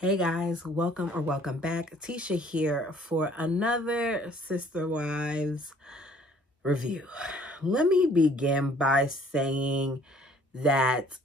Hey guys, welcome or welcome back. Tisha here for another Sister Wives review. Let me begin by saying that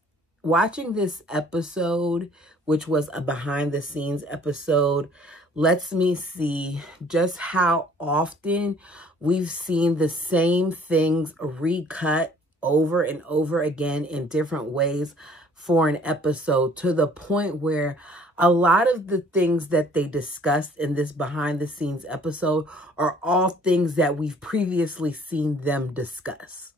watching this episode, which was a behind the scenes episode, lets me see just how often we've seen the same things recut over and over again in different ways for an episode, to the point where a lot of the things that they discussed in this behind the scenes episode are all things that we've previously seen them discuss.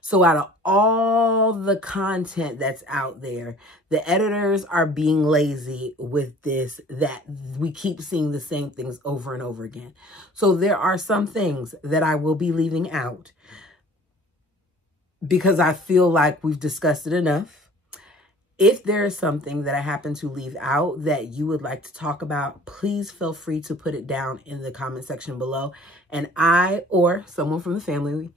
So out of all the content that's out there, the editors are being lazy with this, that we keep seeing the same things over and over again. So there are some things that I will be leaving out because I feel like we've discussed it enough. If there is something that I happen to leave out that you would like to talk about, please feel free to put it down in the comment section below. And I or someone from the family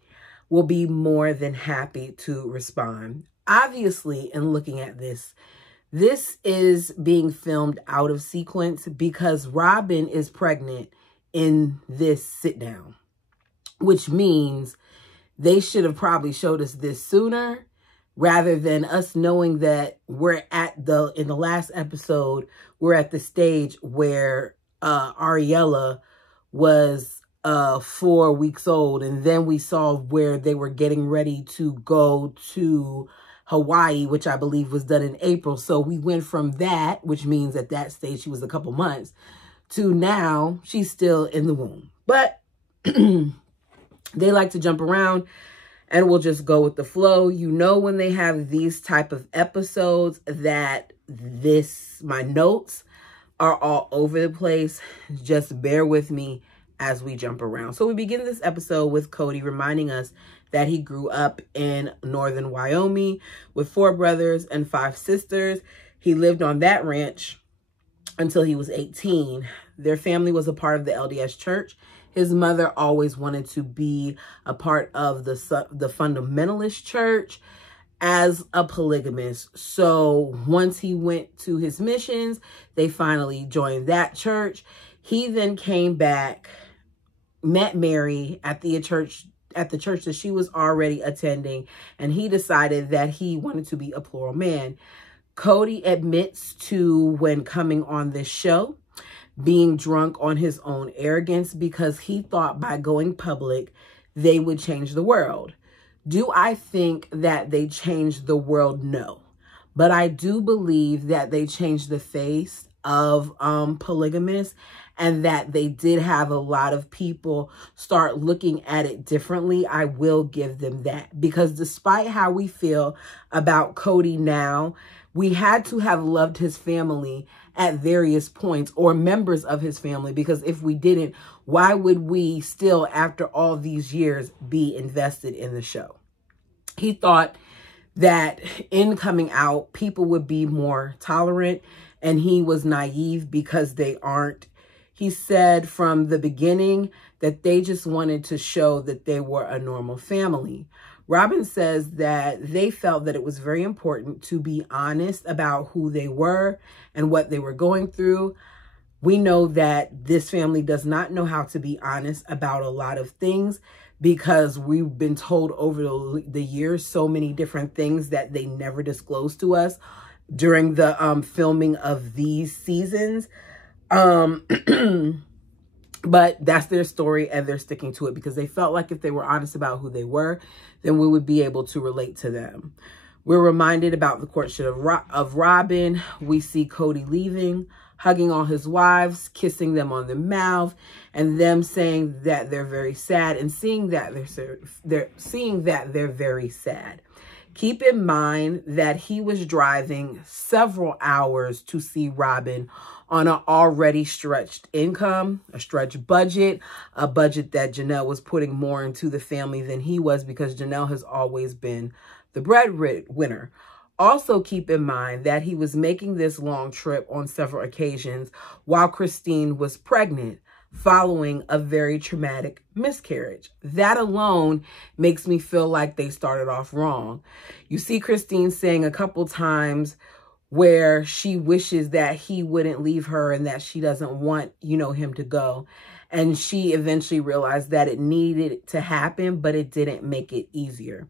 will be more than happy to respond. Obviously, in looking at this, this is being filmed out of sequence because Robin is pregnant in this sit down, which means they should have probably showed us this sooner, rather than us knowing that we're in the last episode, we're at the stage where Ariella was 4 weeks old. And then we saw where they were getting ready to go to Hawaii, which I believe was done in April. So we went from that, which means at that stage she was a couple months, to now she's still in the womb. But they like to jump around, and we'll just go with the flow. You know, when they have these type of episodes that my notes are all over the place. Just bear with me as we jump around. So we begin this episode with Cody reminding us that he grew up in northern Wyoming with 4 brothers and 5 sisters. He lived on that ranch until he was 18. Their family was a part of the LDS church. His mother always wanted to be a part of the fundamentalist church as a polygamist. So once he went to his missions, they finally joined that church. He then came back, met Mary at the church that she was already attending, and he decided that he wanted to be a plural man. Cody admits to, when coming on this show, being drunk on his own arrogance because he thought by going public, they would change the world. Do I think that they changed the world? No. But I do believe that they changed the face of polygamists, and that they did have a lot of people start looking at it differently. I will give them that, because despite how we feel about Cody now, we had to have loved his family at various points, or members of his family, because if we didn't, why would we still, after all these years, be invested in the show? He thought that in coming out, people would be more tolerant, and he was naive because they aren't. He said from the beginning that they just wanted to show that they were a normal family. Robin says that they felt that it was very important to be honest about who they were and what they were going through. We know that this family does not know how to be honest about a lot of things, because we've been told over the years so many different things that they never disclosed to us during the filming of these seasons. But that's their story, and they're sticking to it because they felt like if they were honest about who they were, then we would be able to relate to them. We're reminded about the courtship of Robin. We see Cody leaving, hugging all his wives, kissing them on the mouth, and them saying that they're very sad, and seeing that they're very sad. Keep in mind that he was driving several hours to see Robin on an already stretched income, a stretched budget, a budget that Janelle was putting more into the family than he was, because Janelle has always been the breadwinner. Also keep in mind that he was making this long trip on several occasions while Christine was pregnant, following a very traumatic miscarriage. That alone makes me feel like they started off wrong. You see Christine saying a couple times, where she wishes that he wouldn't leave her and that she doesn't want, you know, him to go. And she eventually realized that it needed to happen, but it didn't make it easier.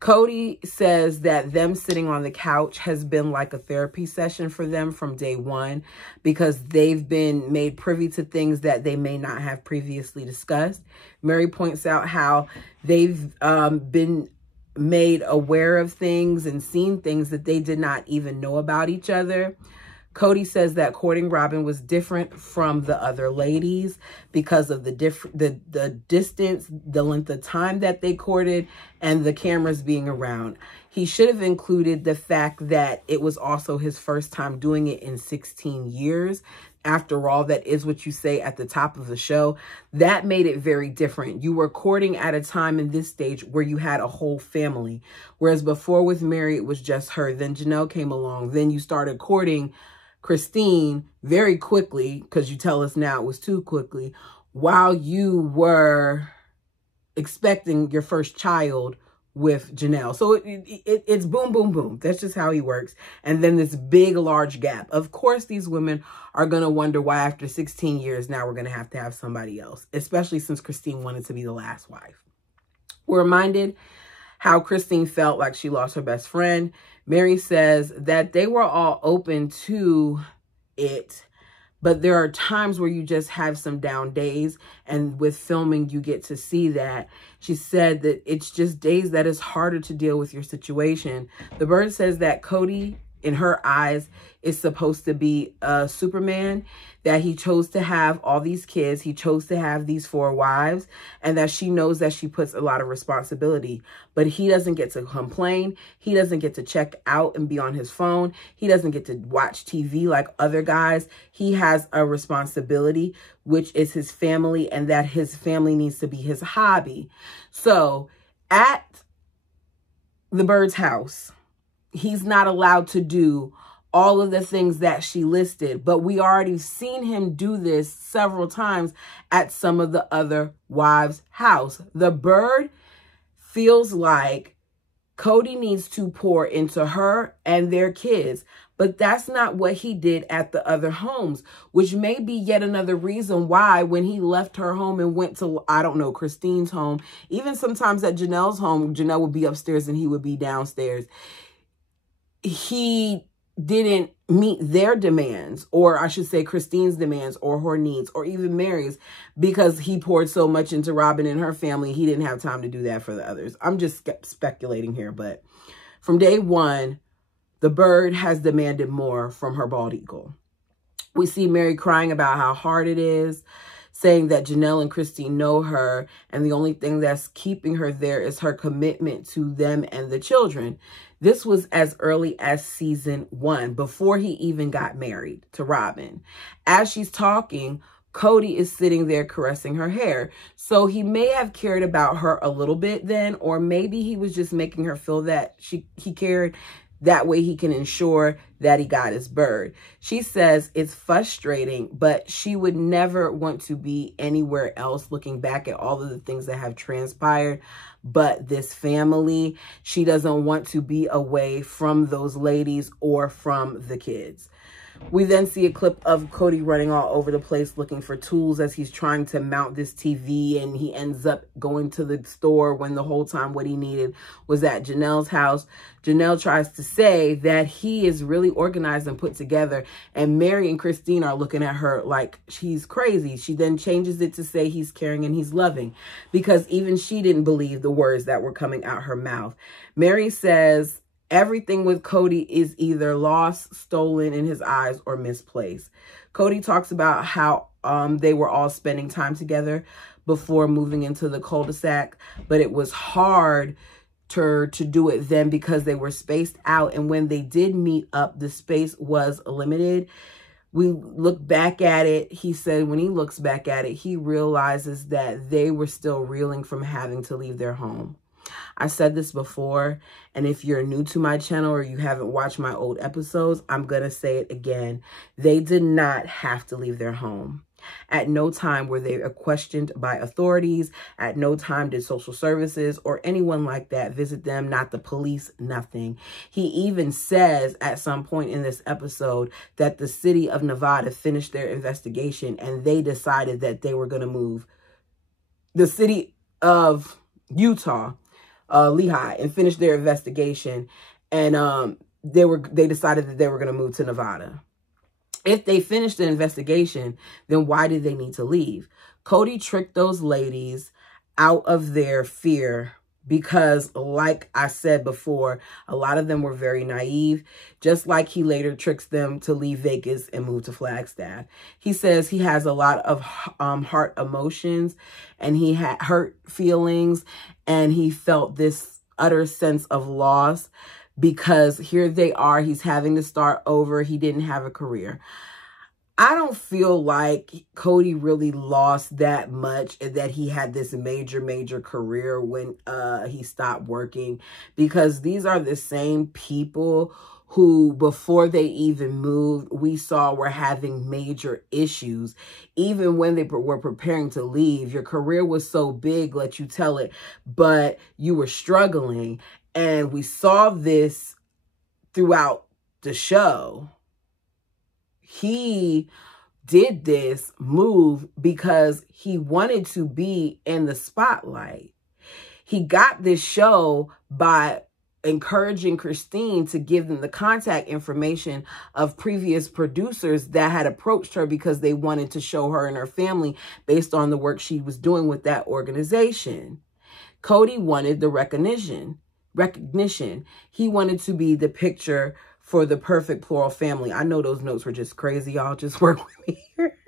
Cody says that them sitting on the couch has been like a therapy session for them from day one, because they've been made privy to things that they may not have previously discussed. Mary points out how they've been made aware of things and seen things that they did not even know about each other. Cody says that courting Robin was different from the other ladies because of the distance, the length of time that they courted, and the cameras being around. He should have included the fact that it was also his first time doing it in 16 years. After all, that is what you say at the top of the show. That made it very different. You were courting at a time in this stage where you had a whole family. Whereas before with Mary, it was just her. Then Janelle came along. Then you started courting Christine very quickly, because you tell us now it was too quickly, while you were expecting your first child with Janelle. So it's boom, boom, boom. That's just how he works. And then this big, large gap. Of course, these women are going to wonder why after 16 years, now we're going to have somebody else, especially since Christine wanted to be the last wife. We're reminded how Christine felt like she lost her best friend. Mary says that they were all open to it, but there are times where you just have some down days, and with filming, you get to see that. She said that it's just days that it's harder to deal with your situation. The Bird says that Cody, in her eyes, is supposed to be a Superman, that he chose to have all these kids, he chose to have these 4 wives, and that she knows that she puts a lot of responsibility. But he doesn't get to complain. He doesn't get to check out and be on his phone. He doesn't get to watch TV like other guys. He has a responsibility, which is his family, and that his family needs to be his hobby. So at the Bird's house, he's not allowed to do all of the things that she listed, but we already seen him do this several times at some of the other wives' house. The Bird feels like Cody needs to pour into her and their kids, but that's not what he did at the other homes, which may be yet another reason why when he left her home and went to, I don't know, Christine's home, even sometimes at Janelle's home, Janelle would be upstairs and he would be downstairs. He didn't meet their demands, or I should say Christine's demands or her needs, or even Mary's, because he poured so much into Robin and her family. He didn't have time to do that for the others. I'm just speculating here, but from day one, the Bird has demanded more from her bald eagle. We see Mary crying about how hard it is, saying that Janelle and Christine know her, and the only thing that's keeping her there is her commitment to them and the children. This was as early as season 1, before he even got married to Robin. As she's talking, Cody is sitting there caressing her hair. So he may have cared about her a little bit then, or maybe he was just making her feel that he cared. That way he can ensure that he got his bird. She says it's frustrating, but she would never want to be anywhere else, looking back at all of the things that have transpired, but this family. She doesn't want to be away from those ladies or from the kids. We then see a clip of Cody running all over the place looking for tools as he's trying to mount this TV, and he ends up going to the store when the whole time what he needed was at Janelle's house. Janelle tries to say that he is really organized and put together, and Mary and Christine are looking at her like she's crazy. She then changes it to say he's caring and he's loving, because even she didn't believe the words that were coming out her mouth. Mary says everything with Cody is either lost, stolen in his eyes, or misplaced. Cody talks about how they were all spending time together before moving into the cul-de-sac, but it was hard to do it then because they were spaced out, and when they did meet up, the space was limited. We look back at it. He said when he looks back at it, he realizes that they were still reeling from having to leave their home. I said this before, and if you're new to my channel or you haven't watched my old episodes, I'm going to say it again. They did not have to leave their home. At no time were they questioned by authorities. At no time did social services or anyone like that visit them, not the police, nothing. He even says at some point in this episode that the city of Nevada finished their investigation and they decided that they were going to move the city of Utah, Lehigh, and finished their investigation. And they decided that they were going to move to Nevada. If they finished the investigation, then why did they need to leave? Cody tricked those ladies out of their fear because, like I said before, a lot of them were very naive, just like he later tricks them to leave Vegas and move to Flagstaff. He says he has a lot of heart emotions and he had hurt feelings and he felt this utter sense of loss. Because here they are, he's having to start over. He didn't have a career. I don't feel like Cody really lost that much and that he had this major career when he stopped working. Because these are the same people who, before they even moved, we saw were having major issues. Even when they were preparing to leave, your career was so big, let you tell it, but you were struggling. And we saw this throughout the show. He did this move because he wanted to be in the spotlight. He got this show by encouraging Christine to give them the contact information of previous producers that had approached her because they wanted to show her and her family based on the work she was doing with that organization. Cody wanted the recognition. He wanted to be the picture for the perfect plural family. I know those notes were just crazy. Y'all just work with me here.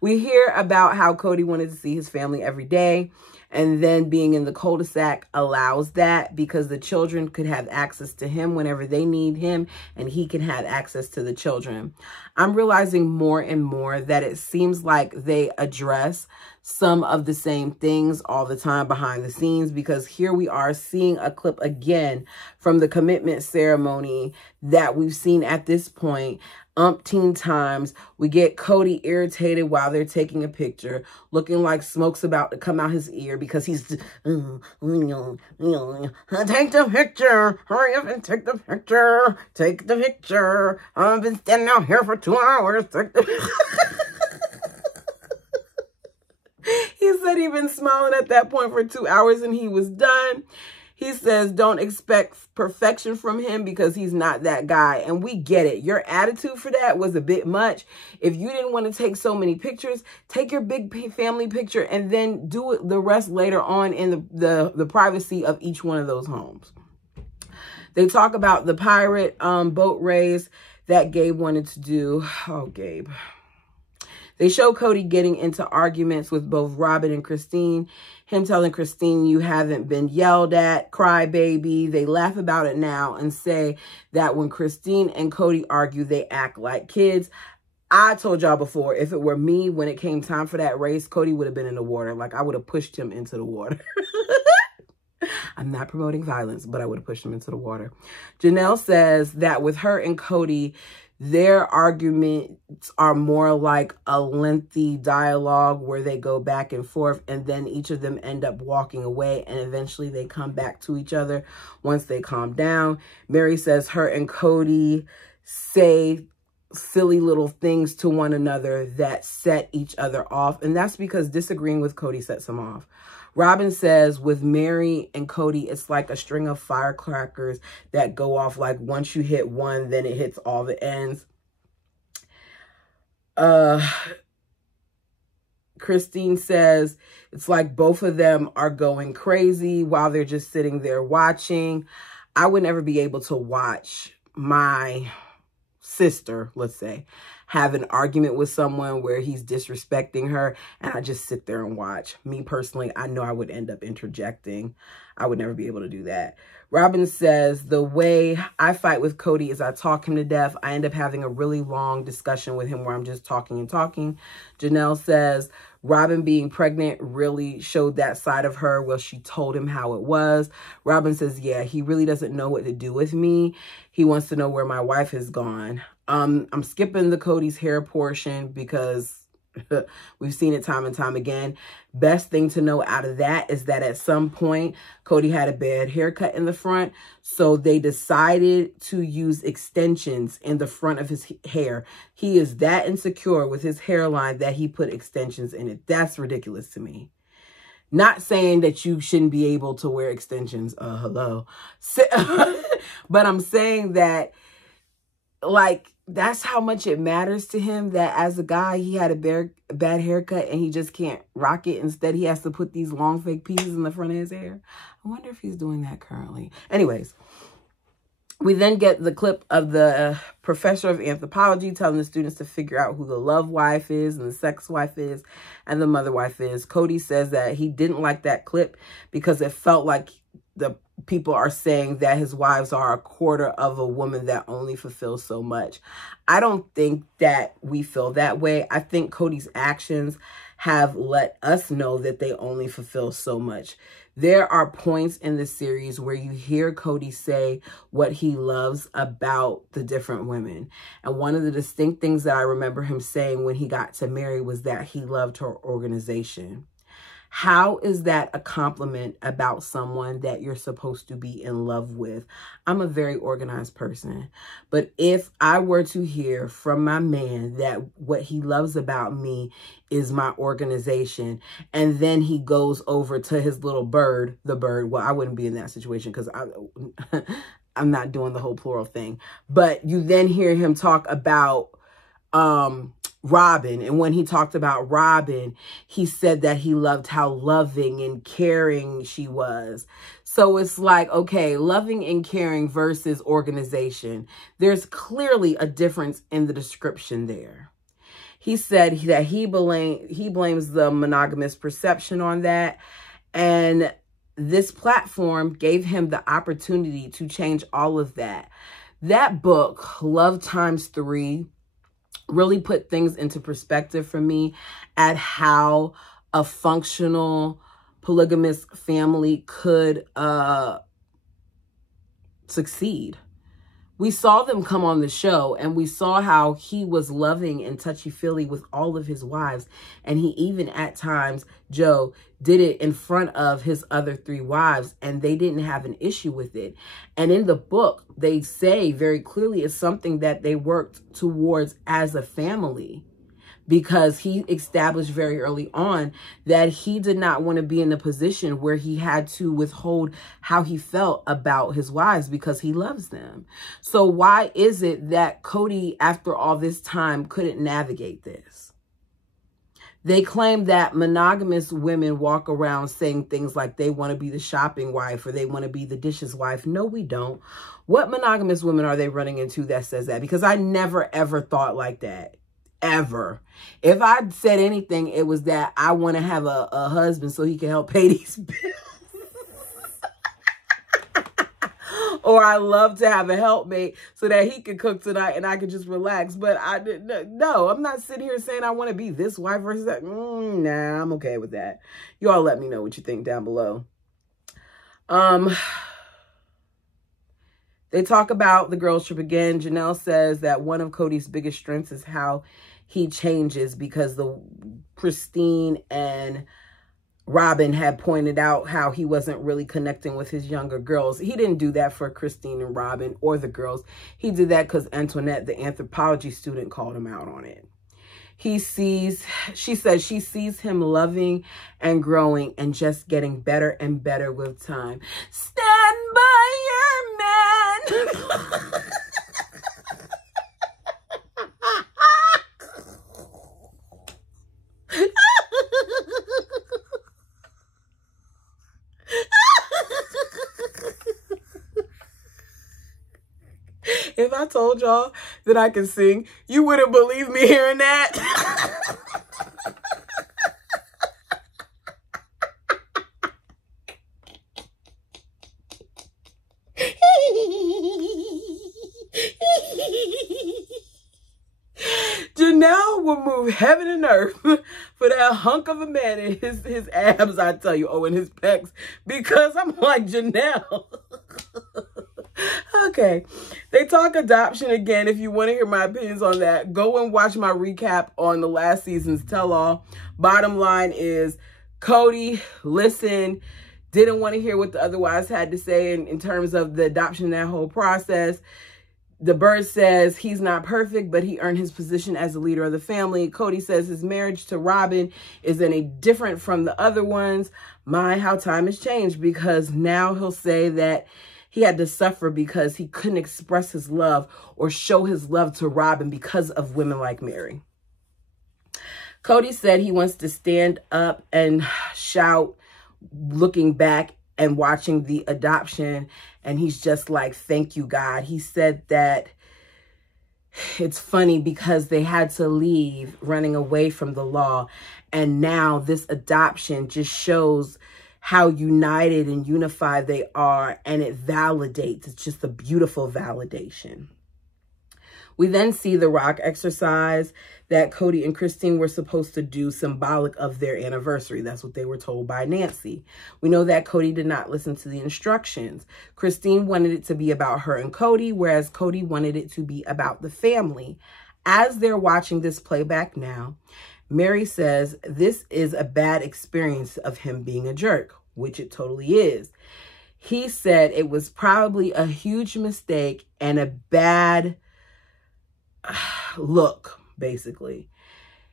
We hear about how Cody wanted to see his family every day. And then being in the cul-de-sac allows that because the children could have access to him whenever they need him and he can have access to the children. I'm realizing more and more that it seems like they address some of the same things all the time behind the scenes, because here we are seeing a clip again from the commitment ceremony that we've seen at this point umpteen times. We get Cody irritated while they're taking a picture, looking like smoke's about to come out his ear because he's take the picture, hurry up and take the picture, take the picture. I've been standing out here for 2 hours. He said he'd been smiling at that point for 2 hours and he was done. He says don't expect perfection from him because he's not that guy. And we get it. Your attitude for that was a bit much. If you didn't want to take so many pictures, take your big family picture and then do it the rest later on in the privacy of each one of those homes. They talk about the pirate boat race that Gabe wanted to do. Oh, Gabe. They show Cody getting into arguments with both Robin and Christine. Him telling Christine, you haven't been yelled at, cry baby. They laugh about it now and say that when Christine and Cody argue, they act like kids. I told y'all before, if it were me, when it came time for that race, Cody would have been in the water. Like I would have pushed him into the water. I'm not promoting violence, but I would have pushed him into the water. Janelle says that with her and Cody, their arguments are more like a lengthy dialogue where they go back and forth and then each of them end up walking away and eventually they come back to each other once they calm down. Mary says her and Cody say silly little things to one another that set each other off, and that's because disagreeing with Cody sets him off. Robin says with Mary and Cody, it's like a string of firecrackers that go off. Like once you hit one, then it hits all the ends. Christine says it's like both of them are going crazy while they're just sitting there watching. I would never be able to watch my sister, let's say, have an argument with someone where he's disrespecting her and I just sit there and watch. Me personally, I know I would end up interjecting. I would never be able to do that. Robin says, the way I fight with Cody is I talk him to death. I end up having a really long discussion with him where I'm just talking and talking. Janelle says, Robin being pregnant really showed that side of her where she told him how it was. Robin says, yeah, he really doesn't know what to do with me. He wants to know where my wife has gone. I'm skipping the Cody's hair portion because We've seen it time and time again. Best thing to know out of that is that at some point, Cody had a bad haircut in the front. So they decided to use extensions in the front of his hair. He is that insecure with his hairline that he put extensions in it. That's ridiculous to me. Not saying that you shouldn't be able to wear extensions. Hello. But I'm saying that, like, that's how much it matters to him that as a guy, he had a bad haircut and he just can't rock it. Instead, he has to put these long fake pieces in the front of his hair. I wonder if he's doing that currently. Anyways, we then get the clip of the professor of anthropology telling the students to figure out who the love wife is and the sex wife is and the mother wife is. Cody says that he didn't like that clip because it felt like the people are saying that his wives are a quarter of a woman that only fulfills so much. I don't think that we feel that way. I think Cody's actions have let us know that they only fulfill so much. There are points in the series where you hear Cody say what he loves about the different women. And one of the distinct things that I remember him saying when he got to Mary was that he loved her organization. How is that a compliment about someone that you're supposed to be in love with? I'm a very organized person. But if I were to hear from my man that what he loves about me is my organization, and then he goes over to his little bird, the bird, well, I wouldn't be in that situation because I'm not doing the whole plural thing. But you then hear him talk about Robin. And when he talked about Robin, he said that he loved how loving and caring she was. So it's like, okay, loving and caring versus organization. There's clearly a difference in the description there. He said that he blames the monogamous perception on that. And this platform gave him the opportunity to change all of that. That book, Love Times 3, really put things into perspective for me at how a functional polygamous family could succeed. We saw them come on the show and we saw how he was loving and touchy-feely with all of his wives. And he even at times, Joe, did it in front of his other 3 wives and they didn't have an issue with it. And in the book, they say very clearly it's something that they worked towards as a family. Because he established very early on that he did not want to be in a position where he had to withhold how he felt about his wives because he loves them. So why is it that Cody, after all this time, couldn't navigate this? They claim that monogamous women walk around saying things like they want to be the shopping wife or they want to be the dishes wife. No, we don't. What monogamous women are they running into that says that? Because I never, ever thought like that. Ever. If I said anything, it was that I want to have a husband so he can help pay these bills. Or I love to have a helpmate so that he can cook tonight and I can just relax. But no, I'm not sitting here saying I want to be this wife versus that. Nah, I'm okay with that. You all let me know what you think down below. They talk about the girls trip again. Janelle says that one of Cody's biggest strengths is how he changes because the Christine and Robin had pointed out how he wasn't really connecting with his younger girls. He didn't do that for Christine and Robin or the girls. He did that because Antoinette, the anthropology student, called him out on it. She says she sees him loving and growing and just getting better and better with time. Stand by your man. If I told y'all that I can sing, you wouldn't believe me hearing that. Janelle will move heaven and earth for that hunk of a man and his abs, I tell you, and his pecs, because I'm like, Janelle. Okay. They talk adoption again. If you want to hear my opinions on that, go and watch my recap on the last season's tell-all. Bottom line is Cody listened, didn't want to hear what the other wives had to say in terms of the adoption, that whole process. The bird says he's not perfect, but he earned his position as the leader of the family. Cody says his marriage to Robin is any different from the other ones. My, how time has changed, because now he'll say that he had to suffer because he couldn't express his love or show his love to Robin because of women like Mary. Cody said he wants to stand up and shout, looking back and watching the adoption, and he's just like, thank you, God. He said that it's funny because they had to leave, running away from the law, and now this adoption just shows how united and unified they are, and it validates. It's just a beautiful validation. We then see the rock exercise that Cody and Christine were supposed to do, symbolic of their anniversary. That's what they were told by Nancy. We know that Cody did not listen to the instructions. Christine wanted it to be about her and Cody, whereas Cody wanted it to be about the family. As they're watching this playback now, Mary says this is a bad experience of him being a jerk, which it totally is. He said it was probably a huge mistake and a bad look, basically.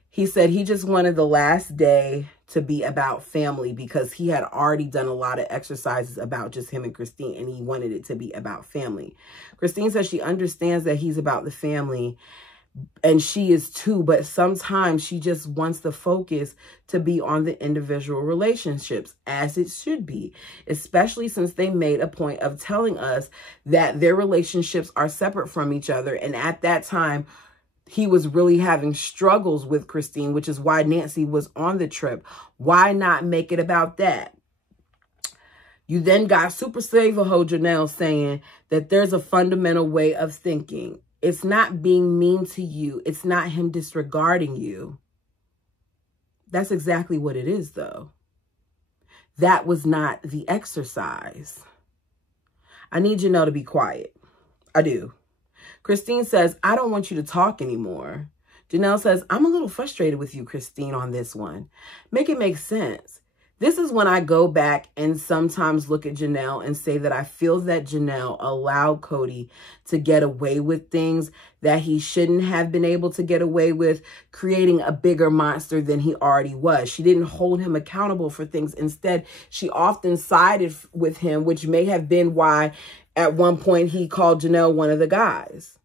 He said he just wanted the last day to be about family because he had already done a lot of exercises about just him and Christine, and he wanted it to be about family. Christine says she understands that he's about the family, and she is too, but sometimes she just wants the focus to be on the individual relationships, as it should be, especially since they made a point of telling us that their relationships are separate from each other. And at that time, he was really having struggles with Christine, which is why Nancy was on the trip. Why not make it about that? You then got Super Save-A-Ho Janelle saying that there's a fundamental way of thinking. It's not being mean to you. It's not him disregarding you. That's exactly what it is, though. That was not the exercise. I need Janelle to be quiet. I do. Christine says, I don't want you to talk anymore. Janelle says, I'm a little frustrated with you, Christine, on this one. Make it make sense. This is when I go back and sometimes look at Janelle and say that I feel that Janelle allowed Cody to get away with things that he shouldn't have been able to get away with, creating a bigger monster than he already was. She didn't hold him accountable for things. Instead, she often sided with him, which may have been why at one point he called Janelle one of the guys.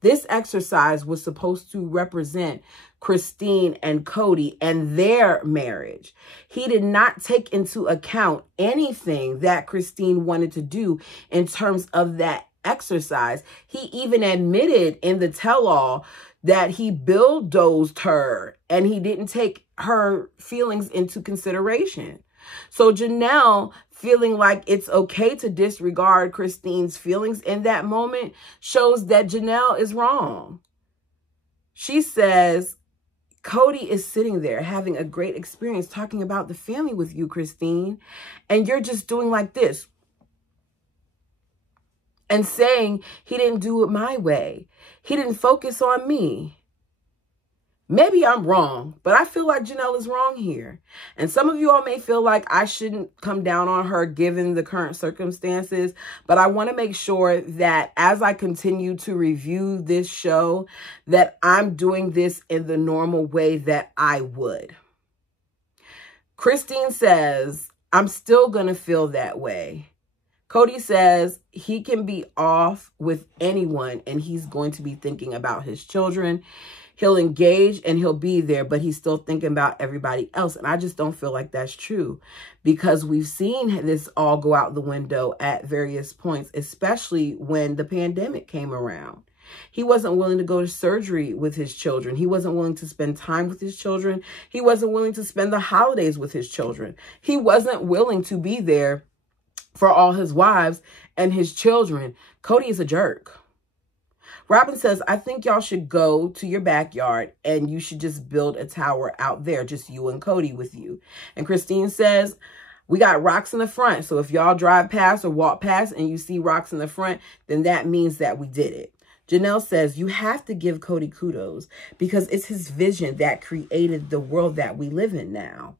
This exercise was supposed to represent Christine and Cody and their marriage. He did not take into account anything that Christine wanted to do in terms of that exercise. He even admitted in the tell-all that he bulldozed her and he didn't take her feelings into consideration. So Janelle feeling like it's okay to disregard Christine's feelings in that moment shows that Janelle is wrong. She says, Cody is sitting there having a great experience talking about the family with you, Christine, and you're just doing like this and saying he didn't do it my way. He didn't focus on me. Maybe I'm wrong, but I feel like Janelle is wrong here. And some of you all may feel like I shouldn't come down on her given the current circumstances, but I want to make sure that as I continue to review this show, that I'm doing this in the normal way that I would. Christine says, I'm still going to feel that way. Cody says he can be off with anyone and he's going to be thinking about his children. He'll engage and he'll be there, but he's still thinking about everybody else. And I just don't feel like that's true because we've seen this all go out the window at various points, especially when the pandemic came around. He wasn't willing to go to surgery with his children. He wasn't willing to spend time with his children. He wasn't willing to spend the holidays with his children. He wasn't willing to be there for all his wives and his children. Cody is a jerk. Robin says, I think y'all should go to your backyard and you should just build a tower out there, just you and Cody with you. And Christine says, We got rocks in the front. So if y'all drive past or walk past and you see rocks in the front, then that means that we did it. Janelle says, you have to give Cody kudos because it's his vision that created the world that we live in now.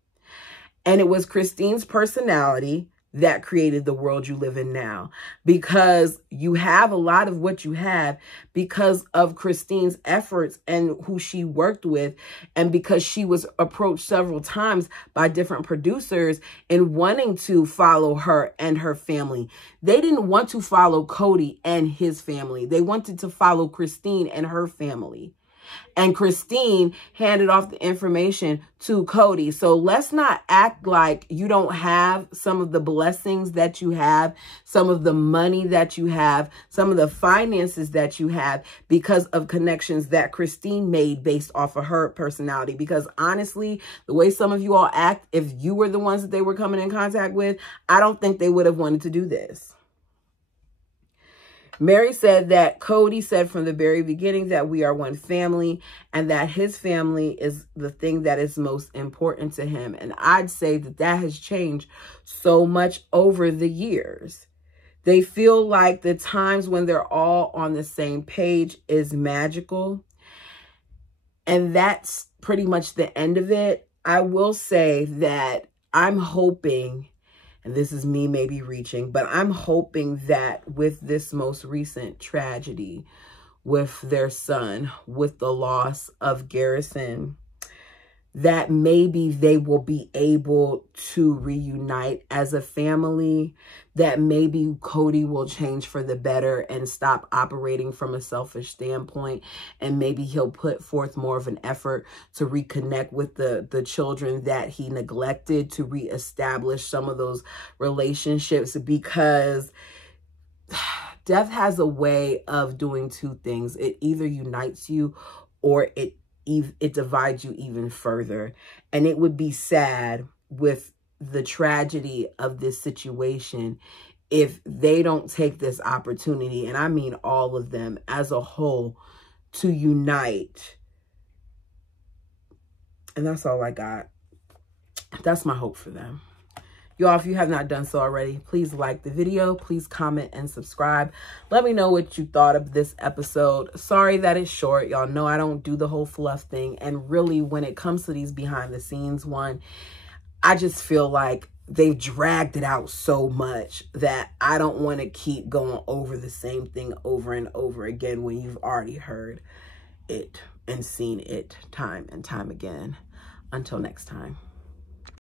And it was Christine's personality that created the world you live in now, because you have a lot of what you have because of Christine's efforts and who she worked with, and because she was approached several times by different producers in wanting to follow her and her family. They didn't want to follow Cody and his family. They wanted to follow Christine and her family. And Christine handed off the information to Cody. So let's not act like you don't have some of the blessings that you have, some of the money that you have, some of the finances that you have because of connections that Christine made based off of her personality. Because honestly, the way some of you all act, if you were the ones that they were coming in contact with, I don't think they would have wanted to do this. Mary said that Cody said from the very beginning that we are one family and that his family is the thing that is most important to him. And I'd say that that has changed so much over the years. They feel like the times when they're all on the same page is magical. And that's pretty much the end of it. I will say that I'm hoping, and this is me maybe reaching, but I'm hoping that with this most recent tragedy with their son, with the loss of Garrison, that maybe they will be able to reunite as a family, that maybe Cody will change for the better and stop operating from a selfish standpoint, and maybe he'll put forth more of an effort to reconnect with the children that he neglected, to reestablish some of those relationships, because death has a way of doing two things. It either unites you or it divides you even further. And it would be sad with the tragedy of this situation if they don't take this opportunity, and I mean all of them as a whole, to unite. And that's all I got. That's my hope for them. Y'all, if you have not done so already, please like the video. Please comment and subscribe. Let me know what you thought of this episode. Sorry that it's short. Y'all know I don't do the whole fluff thing. And really, when it comes to these behind the scenes one, I just feel like they've dragged it out so much that I don't want to keep going over the same thing over and over again when you've already heard it and seen it time and time again. Until next time.